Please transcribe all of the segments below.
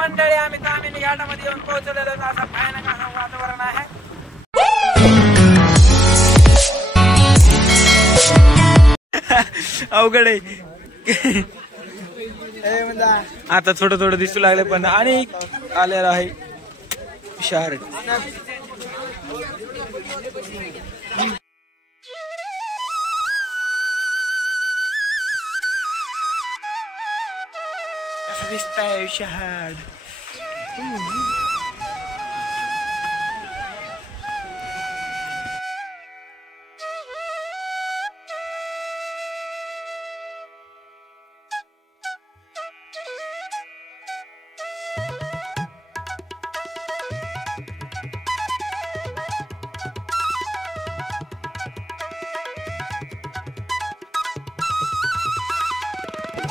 मंडळी, आम्ही तामिनी घाटामध्ये येऊन पोहोचलेलो. असं भयानक असं वातावरण आहे. अवघड आहे. आता थोडं थोडं दिसू लागले पण आणि आलेला आहे शहर. कसं दिसतंय शहर.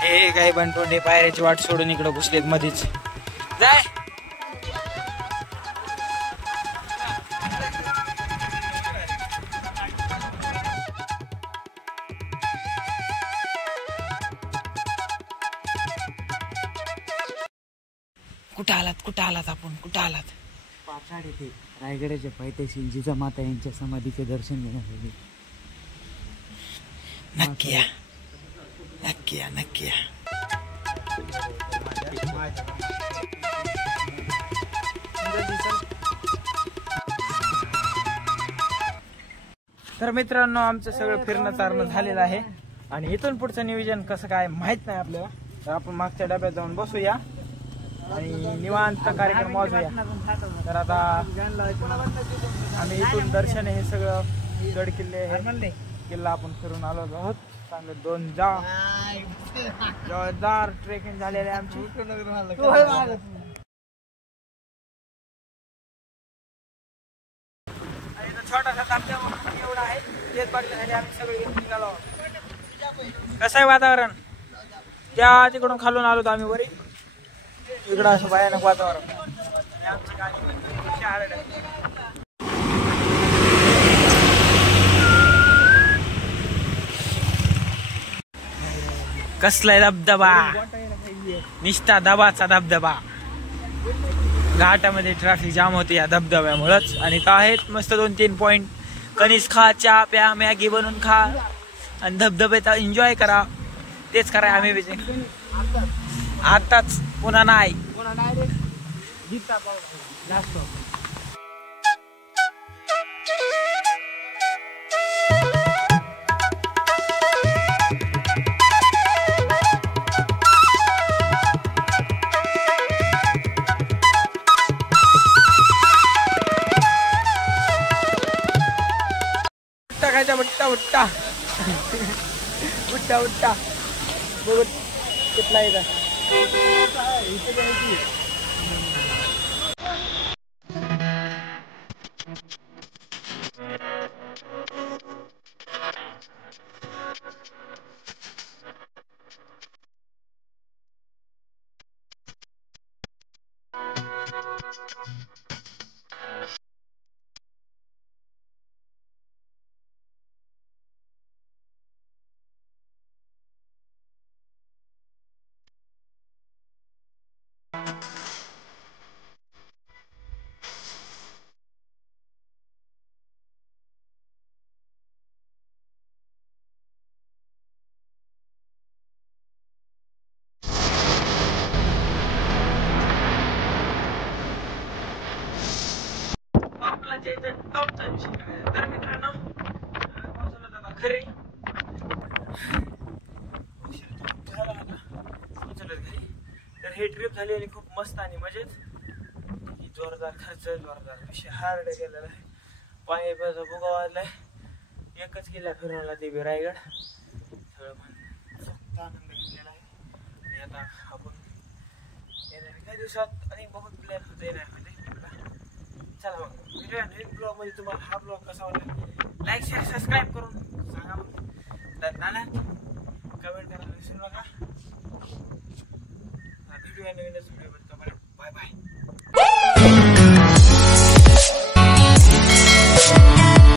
हे काही बनतोंडे पायऱ्याची वाट सोडून इकडे घुसलेत मध्येच. जाय कुठं आलात आपण, कुठं आलात? पाचाड येथे रायगडाच्या पायथ्याशी जिजामाता यांच्या समाधीचे दर्शन घेण्यासाठी. नक्की या, नक्की या, नक्की या. तर मित्रांनो, आमचं सगळं फिरणं चारणं झालेलं आहे आणि इथून पुढचं नियोजन कसं काय माहित नाही आपल्याला. तर आपण मागच्या डब्यात जाऊन बसूया आणि निवांत कार्यक्रम वाजूया. तर आता आम्ही इथून दर्शन हे सगळं गड किल्ले किल्ला आपण फिरून आलो आहोत. चांगलं 2 जोरदार ट्रेकिंग झालेली आमची. छोटासा धबधबा एवढा आहे, तेच बघण्यासाठी आम्ही सगळे निघालो. कसं आहे वातावरण? त्या तिकडून खालून आलो आम्ही वरी. इकडं असं भयानक वातावरण. आमची गाडी कसलाय धबधबा, निष्ठा दबाचा धबधबा. घाटामध्ये ट्रॅफिक जाम होते या धबधब्यामुळेच. आणि तर आहेत मस्त 2-3 पॉइंट. कणीस खा, चहा प्या, मॅगी बनवून खा आणि धबधब्याचा एन्जॉय करा. तेच करा आम्ही बी आताच. पुन्हा नाही बुट्टा बुट्टा बुट्टा बुट्टा बघ कितला येतात. तर मित्रांनो, घरी तर हे ट्रिप झाली आणि खूप मस्त आणि मजेत. जोरदार खर्च, जोरदार विषय हार्ड गेलेला आहे. पाय भुगा वाजलाय. एकच किल्ला फिरून आला ते रायगड. सगळं पण आनंद घेतलेला आहे. आणि आता आपण येणाऱ्या काही दिवसात आणि बहुत प्लॅन होत येणार. चला मग भेटूया नवीन ब्लॉग मध्ये. तुम्हाला हा ब्लॉग कसा वाटला लाईक शेअर सबस्क्राईब करून सांगा. मग कमेंट करायला विसरू नका. भेटूया नवीनच व्हिडिओ.